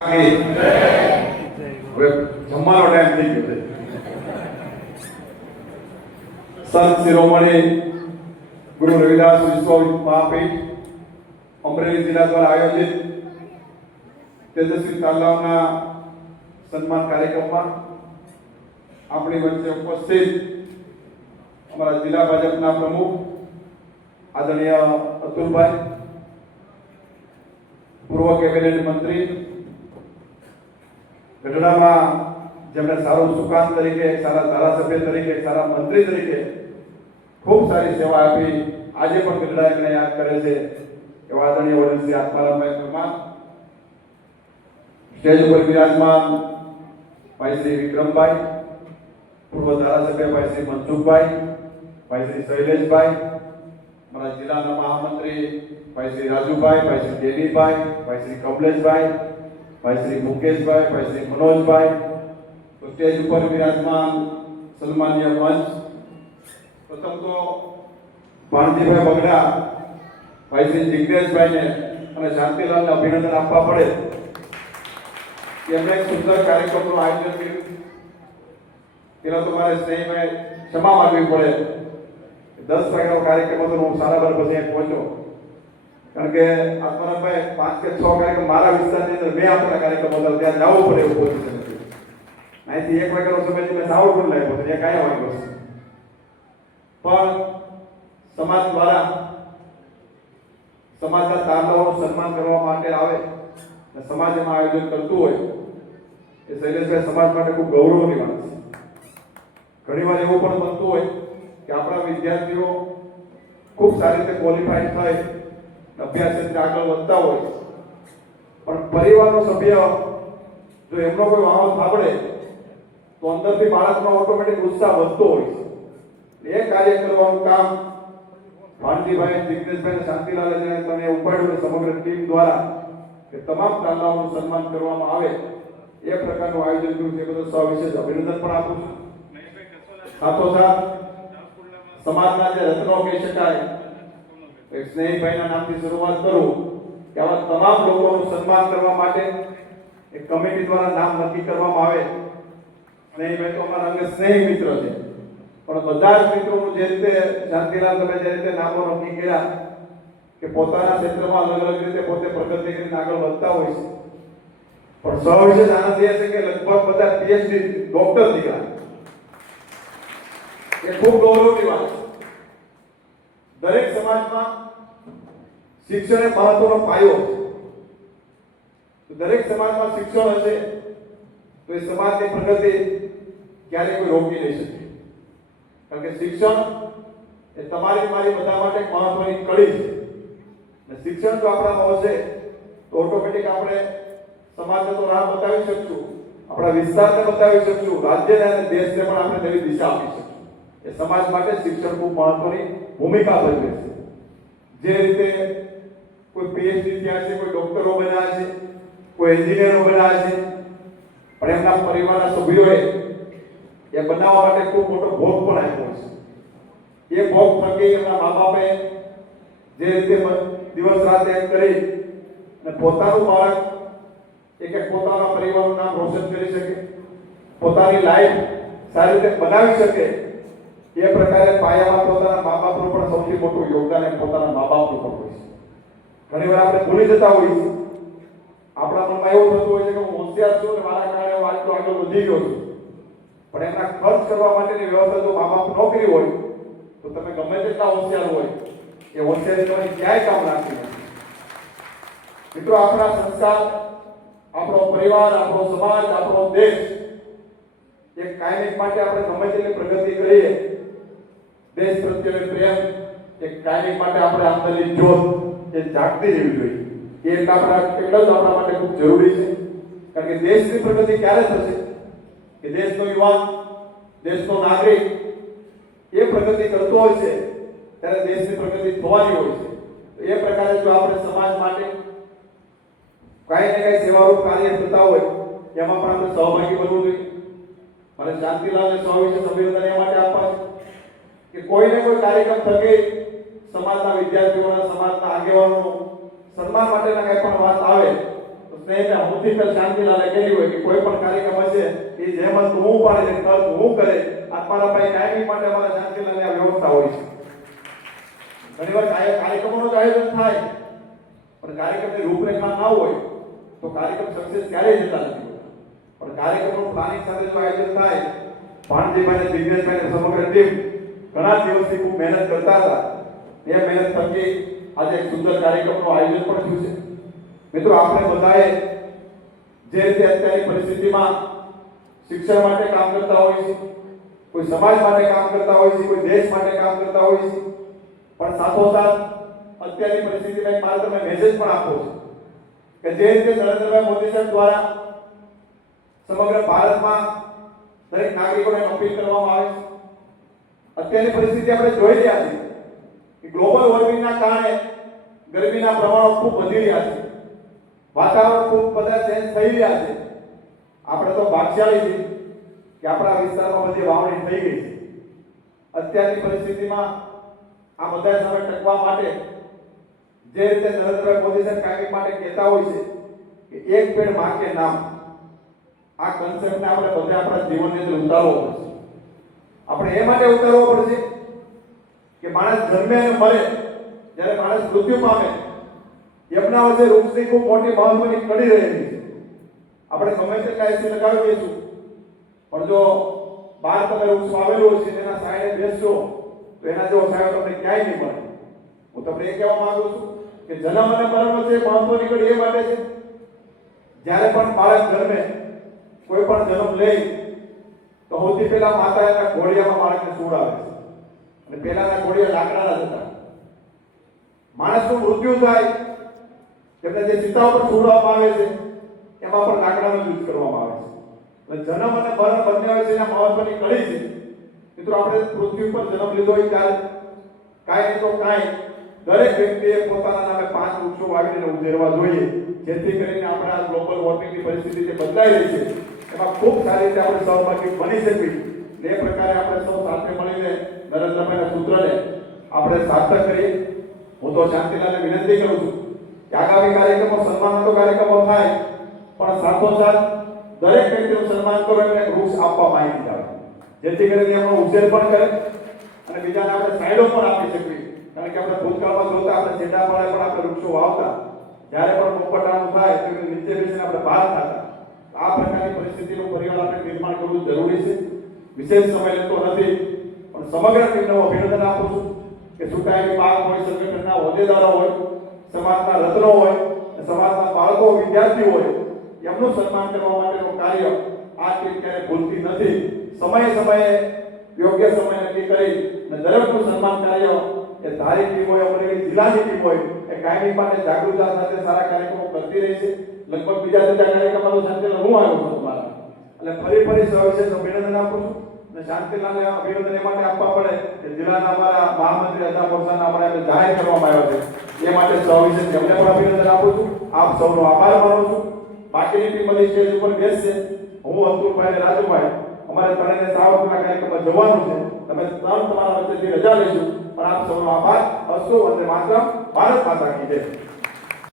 હવે જમવાનો ટાઈમ થઈ ગયો છે. સંત શિરોમણી ગુરુ રવિદાસ વિશ્વ મહાપીઠ અમરેલી જિલ્લા દ્વારા આયોજિત તેજસ્વી તાલાવના સન્માન કાર્યક્રમમાં આપણી વચ્ચે ઉપસ્થિત અમારા જિલ્લા ભાજપના પ્રમુખ આદરણીય અતુલભાઈ, પૂર્વ કેબિનેટ મંત્રી, ગઢડામાં જેમણે સારું સુકાન તરીકે, સારા ધારાસભ્ય તરીકે, સારા મંત્રી તરીકે ખૂબ સારી સેવા આપી, આજે પણ ગઢડા એમને યાદ કરે છે એવા આદરણીય વડીલ શ્રી આત્મારામભાઈ પરમાર, સ્ટેજ ઉપર વિરાજમાન ભાઈ શ્રી વિક્રમભાઈ, પૂર્વ ધારાસભ્ય ભાઈ શ્રી મનસુખભાઈ, ભાઈ શ્રી શૈલેષભાઈ, મારા જિલ્લાના મહામંત્રી ભાઈ શ્રી રાજુભાઈ, ભાઈ શ્રી દેવીભાઈ, ભાઈ શ્રી કમલેશભાઈ, ભાઈ શ્રી મુકેશભાઈ, ભાઈ શ્રી મનોજભાઈ, તો સ્ટેજ ઉપર વિરાજમાન સન્માનીય મંચ, પ્રથમ તો ભાણજીભાઈ બગડા, ભાઈ શ્રી જિગ્નેશભાઈને અને શાંતિલાલને અભિનંદન આપવા પડે. એમણે એક સુંદર કાર્યક્રમનું આયોજન કર્યું. પેલા તો મારે સ્નેહીભાઈ ક્ષમા માંગવી પડે, 10 વાગ્યાનો કાર્યક્રમ હતો, હું 5:30 પછી પહોંચ્યો. કારણ કે આત્મારામભાઈ 5 કે 6 કાર્યક્રમ મારા વિસ્તારની અંદર મેં આપણા કાર્યક્રમ હતા, ત્યાં જવું પડે એવું પોઝિશન હતું. અહીંથી 1 વાગ્યાનો સમય મેં સાવરકુંડ લાવ્યો હતો, એ કાંઈ વાગ્યો છે. પણ સમાજ દ્વારા સમાજના તારલાઓનું સન્માન કરવા માટે આવે અને સમાજ એમાં આયોજન કરતું હોય, એ શૈલેષભાઈ સમાજ માટે ખૂબ ગૌરવની વાત છે. ઘણી વાર એવું પણ બનતું હોય કે આપણા વિદ્યાર્થીઓ ખૂબ સારી રીતે ક્વોલિફાઈડ થાય, અભ્યાસ ક્ષેત્રે આગળ વધતા હોય, પણ પરિવારનો સભ્ય જો એમનો કોઈ વાહન સાંભળે તો અંદરથી બાળકનો ઓટોમેટિક ઉત્સાહ વધતો હોય છે. એ કાર્ય કરવાનું કામ ભાણજીભાઈ, જિગ્નેશભાઈ અને શાંતિલાલે જેને તમે ઉપાડ્યું સમગ્ર ટીમ દ્વારા કે તમામ તાલાઓનું સન્માન કરવામાં આવે એ પ્રકારનું આયોજન કર્યું છે, એ બદલ સવિશેષ અભિનંદન પણ આપું છું. સાથોસાથ સમાજના જે રત્નો કહી શકાય, એક સ્નેહીભાઈના નામથી શરૂઆત કરું કે આવા તમામ લોકોનું સન્માન કરવા માટે એક કમિટી દ્વારા નામ નક્કી કરવામાં આવે. સ્નેહીભાઈ તો અમારા અંગે સ્નેહી મિત્ર છે, પણ બધા જ મિત્રોનું જે રીતે શાંતિલાલ તમે જે રીતે નામો નક્કી કર્યા કે પોતાના ક્ષેત્રમાં અલગ અલગ રીતે પોતે પ્રગતિ કરીને આગળ વધતા હોય છે, પણ સવિશેષ આનંદ એ છે કે લગભગ બધા પીએચડી ડોક્ટર નીકળ્યા. એ ખૂબ ગૌરવની વાત છે. દરેક સમાજમાં શિક્ષણ એ મહત્વનો પાયો છે. દરેક સમાજમાં શિક્ષણ હશે તો એ સમાજની પ્રગતિ ક્યારેય કોઈ રોકી નહીં શકે. કારણ કે શિક્ષણ એ તમારી મારી બધા માટે મહત્વની કડી છે. અને શિક્ષણ જો આપણામાં હશે તો ઓટોમેટિક આપણે સમાજને તો રાહ બતાવી શકશું, આપણા વિસ્તારને બતાવી શકશું, રાજ્યને અને દેશને પણ આપણે નવી દિશા આપી શકશું. એ સમાજ માટે શિક્ષણ ખૂબ મહત્વની ભૂમિકા ભજવે છે. જે રીતે કોઈ પીએચડી થયા છે, કોઈ ડોક્ટરો બન્યા છે, કોઈ એન્જિનિયરો બન્યા છે, પણ એમના પરિવારના સભ્યોએ એ બનાવવા માટે ખૂબ મોટો ભોગ પણ આપ્યો છે. એ ભોગ થકી એમના મા બાપે જે રીતે દિવસ રાત એક કરી અને પોતાનું બાળક એક પોતાના પરિવારનું નામ રોશન કરી શકે, પોતાની લાઈફ સારી રીતે બનાવી શકે, એ પ્રકારે પાયામાં પોતાના મા બાપનું પણ સૌથી મોટું યોગદાન એ પોતાના મા બાપનું પણ હોય છે. ઘણી વાર આપણે ભૂલી જતા હોઈએ છીએ. આપણા મનમાં એવું થતું હોય છે કે હું હોશિયાર છું અને મારા કારણે હું આટલો આગળ વધી ગયો છું, પણ એમના ખર્ચ કરવા માટેની વ્યવસ્થા જો મા બાપ નોકરી હોય તો તમે ગમે તેટલા હોશિયાર હોય એ હોશિયારી તમારી ક્યાંય કામ લાગતી નથી. મિત્રો, આપણા સંસ્કાર, આપણો પરિવાર, આપણો સમાજ, આપણો દેશ એક કાયમિક માટે આપણે ગમે તેટલી પ્રગતિ કરીએ, દેશ પ્રત્યે પ્રેમ એક કાયમિક માટે આપણે અંદરની જ્યોત એ જાગતી રહેવી જોઈએ. એ એટલા જ આપણા માટે ખૂબ જરૂરી છે. કારણ કે દેશની પ્રગતિ ક્યારે થશે કે દેશનો યુવાન, દેશનો નાગરિક એ પ્રગતિ કરતો હોય છે ત્યારે દેશની પ્રગતિ થવાની હોય છે. તો એ પ્રકારે જો આપણે સમાજ માટે કાંઈ ને કાંઈ સેવારૂપ કાર્ય કરતા હોય એમાં પણ આપણે સહભાગી બનવું જોઈએ. મારે શાંતિલાલને સવિશેષ અભિનંદન એ માટે આપવા છે કે કોઈને કોઈ કાર્યક્રમ થકી સમાજના વિદ્યાર્થીઓના, સમાજના આગેવાનોનું સન્માન માટેના કંઈ પણ વાત આવે તો સ્નેહને સૌથી પહેલા શાંતિલાલે કહ્યું હોય કે કોઈ પણ કાર્યક્રમ હશે એ જેમત હું પાડી દે ખર્ચ હું કરે આ મારા ભાઈ કાયમી માટે અમારા શાંતિલાલની આ વ્યવસ્થા હોય છે. ઘણીવાર કાર્યક્રમોનું જ આયોજન થાય પણ કાર્યક્રમની રૂપરેખા ના હોય તો કાર્યક્રમ સક્સેસ ક્યારેય જતા નથી. પણ કાર્યક્રમનું પ્લાનિંગ સાથે જો આયોજન થાય, ભાણજીભાઈ દિગ્નેશભાઈ સમગ્ર ટીમ ઘણા દિવસથી ખૂબ મહેનત કરતા હતા. એ મહેનત થકી આજે એક સુંદર કાર્યક્રમનું આયોજન પણ થયું છે. મિત્રો, આપણે બધાએ જે રીતે અત્યારની પરિસ્થિતિમાં શિક્ષણ માટે કામ કરતા હોય છે, કોઈ સમાજ માટે કામ કરતા હોય છે, કોઈ દેશ માટે કામ કરતા હોય છે, પણ સાથોસાથ અત્યારની પરિસ્થિતિમાં મારે તમે મેસેજ પણ આપો છે કે જે રીતે નરેન્દ્રભાઈ મોદી સાહેબ દ્વારા સમગ્ર ભારતમાં દરેક નાગરિકોને અપીલ કરવામાં આવે છે. અત્યારની પરિસ્થિતિ આપણે જોઈ રહ્યા છીએ કે ગ્લોબલ વોર્મિંગના કારણે ગરમીના પ્રમાણો ખૂબ વધી રહ્યા છે, વાતાવરણ ખૂબ બધા ચેન્જ થઈ રહ્યા છે. આપણે તો ભાગ્યશાળી છીએ કે આપણા વિસ્તારમાં બધી વાવણી થઈ ગઈ છે. અત્યારની પરિસ્થિતિમાં આ બધા સામે ટકવા માટે જે રીતે નરેન્દ્રભાઈ મોદી સાહેબ કાયમી માટે કહેતા હોય છે કે એક પેડ માં કે નામ, આ કન્સેપ્ટને આપણે બધા આપણા જીવનની અંદર ઉતારવો પડશે. આપણે એ માટે ઉતારવો પડશે કે માણસ જન્મે અને મરે, જ્યારે માણસ મૃત્યુ પામે, એમના વચ્ચે વૃક્ષની ખૂબ મોટી મહત્વની કડી રહેલી છે. આપણે ગમે તેટલા એસી લગાવી દઈશું, પણ જો બહાર તમે વૃક્ષ વાવેલું છે તેના સાયડે બેસશો તો એના જેવો છાંયો તમને ક્યાંય નહીં મળે. હું તમને એ કહેવા માંગુ છું કે જન્મ અને મરણ વચ્ચે મહત્વની કડી એ માટે છે, જ્યારે પણ બાળક જન્મે, કોઈ પણ જન્મ લે તો સૌથી પહેલા માતા એના ઘોડિયામાં બાળકને સુવડાવે છે. અને પહેલાના ઘોડિયા લાકડાના હતા. માણસનું મૃત્યુ થાય તેમને જે ચિતા ઉપર સુવડાવવામાં આવે છે એમાં પણ લાકડાનો યુઝ કરવામાં આવે છે. એટલે જન્મ અને મરણ બંને વચ્ચેના મહત્વની કડી છે. મિત્રો, આપણે પૃથ્વી પર જન્મ લીધો હોય ત્યારે કાંઈ તો કાંઈ દરેક વ્યક્તિએ પોતાના નામે 5 વૃક્ષો વાવીને ઉછેરવા જોઈએ, જેથી કરીને આપણા ગ્લોબલ વોર્મિંગની પરિસ્થિતિ જે બદલાઈ રહી છે એમાં ખૂબ સારી રીતે આપણે સહભાગી બની શકીએ. એ પ્રકારે આપણે સૌ સાથે મળીને નરેન્દ્રભાઈના સૂત્રને આપણે સાર્થક કરીએ. હું તો શાંતિલાલને વિનંતી કરું છું કે આગામી કાર્યક્રમો સન્માનનો કાર્યક્રમો થાય, પણ સાથોસાથ દરેક વ્યક્તિનું સન્માન કરો, એમને વૃક્ષ આપવા માંગી આવે, જેથી કરીને એમનો ઉછેર પણ કરે અને બીજાને આપણે સાઈડો પણ આપી શકીએ. કારણ કે આપણે ભૂતકાળમાં જોતા આપણે છેડાપાળે પણ આપણે વૃક્ષો વાવતા, જ્યારે પણ પોપટાનું થાય તો નીચે બેસીને આપણે બહાર થતા. આ પ્રકારની પરિસ્થિતિનું પરિવાર આપણે નિર્માણ કરવું જરૂરી છે. વિશેષ સમય લેતો નથી, પણ સમગ્ર ટીમને હું અભિનંદન આપું છું કે ચૂંટાયેલી પાક હોય, સંગઠનના હોદ્દેદારો હોય, સમાજના રત્નો હોય, સમાજના બાળકો, વિદ્યાર્થીઓ હોય, એમનું સન્માન કરવા માટેનું કાર્ય આ ટીમ ક્યારેય ભૂલતી નથી. સમયે સમયે યોગ્ય સમય નક્કી કરી અને દરેકનું સન્માન કાર્ય એ ધારી ટીમ હોય, અમરેલી જિલ્લાની ટીમ હોય, એ કાયમી માટે જાગૃતતા સાથે સારા કાર્યક્રમો કરતી રહી છે. લગભગ બીજા કાર્યક્રમમાં શાંતિલાલ હું આવ્યો છું તમારા, એટલે ફરી સવિશેષ અભિનંદન આપું છું. અને શાંતિલાલને અભિનંદન એ માટે આપવા પડે કે જિલ્લાના અમારા મહામંત્રી અતા મોરચાના અમારે જાહેર કરવામાં આવ્યો છે, એ માટે સવિશેષ એમને પણ અભિનંદન આપું છું. આપ સૌનો આભાર માનું છું. બાકીની ટીમ બધી સ્ટેજ ઉપર બેસશે. હું અબ્દુલભાઈ અને રાજુભાઈ અમારે 3 ને 4 વાગ્યાના કાર્યક્રમમાં જવાનું છે. તમે 3 તમારા વચ્ચેથી રજા લઈશું, પણ આપ સૌનો આભાર. અસ્તુ વંદે માતરમ. ભારત માતા કી જય.